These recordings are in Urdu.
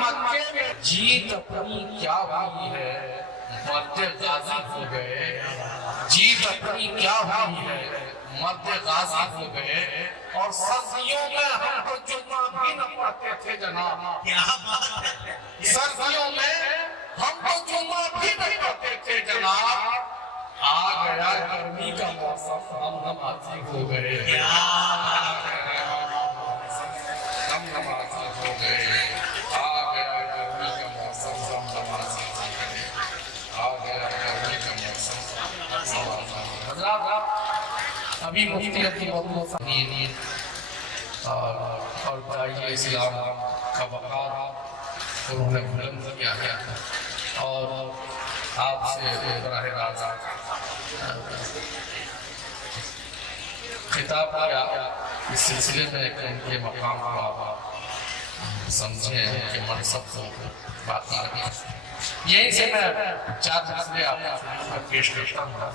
مکے میں جیت اپنی کیا ہوئی ہے مرد غازی ہو گئے، جیت اپنی کیا ہوئی ہے مرد غازی ہو گئے، اور سردیوں میں ہم تو جمعہ بھی نہ پڑھتے تھے جناب، سردیوں میں ہم تو جمعہ بھی نہ پڑھتے تھے جناب، آ گیا گرمی کا موسم ہم نمازی ہو گئے، ہم نمازی ہو گئے، آ گیا گرمی کا موسم ہم نمازی ہو گئے، آ گیا گرمی کا موسم۔ حضرات ابھی مفتی عبدالمطلب صاحب اور داعیہ اسلام کا وقار انہوں نے بلند کیا ہے، اور آپ سے براہ راست خطاب کیا اس سلسلے میں کہ ان کے مقام کو آپ سمجھیں، ان کے منصب کو باقی رکھیں۔ یہیں سے میں 4 مسئلے آپ کو پیش کرتا ہوں۔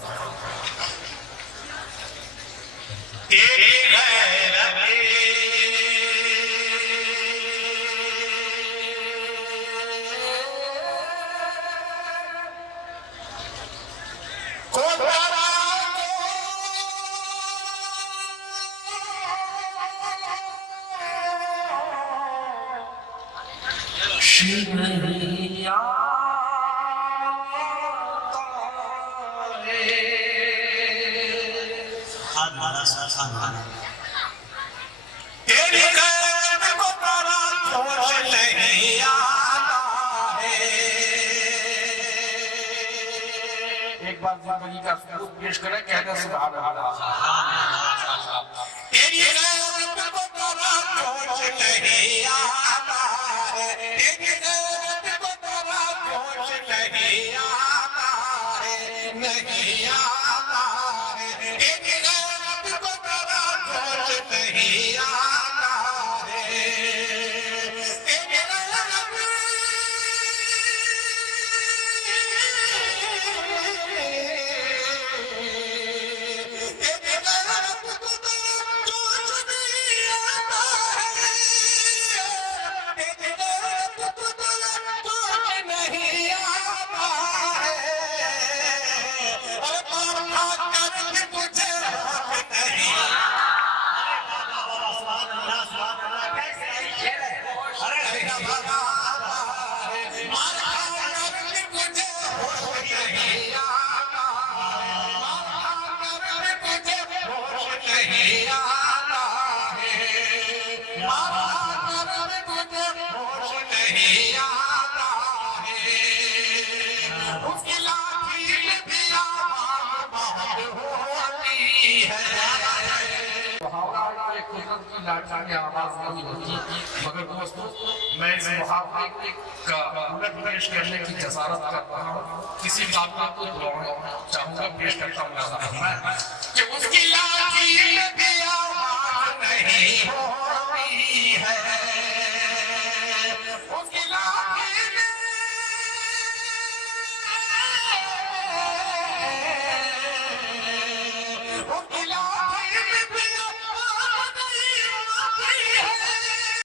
تیری غیرت کو ڈرا شیریا تیری غیرت کو ڈرا جوش نہیں آتا ہے، ایک بار زندگی کا سلوک پیش کریں، کہتے سبحان اللہ۔ تیری غیرت کو ڈرا جوش نہیں آتا ہے، تیری غیرت کو ڈرا جوش نہیں آتا ہے، نہیں آتا ہے، تیری غیرت کو ڈرا جوش نہیں آتا ہے، تیری آواز نہیں ہوتی، مگر دوستو میں اس محاورے کا الٹ پیش کرنے کی جسارت کرتا ہوں، کسی قابل کو دعائیں چاہوں گا پیش کرتا ہوں کہ اس کی لاٹھی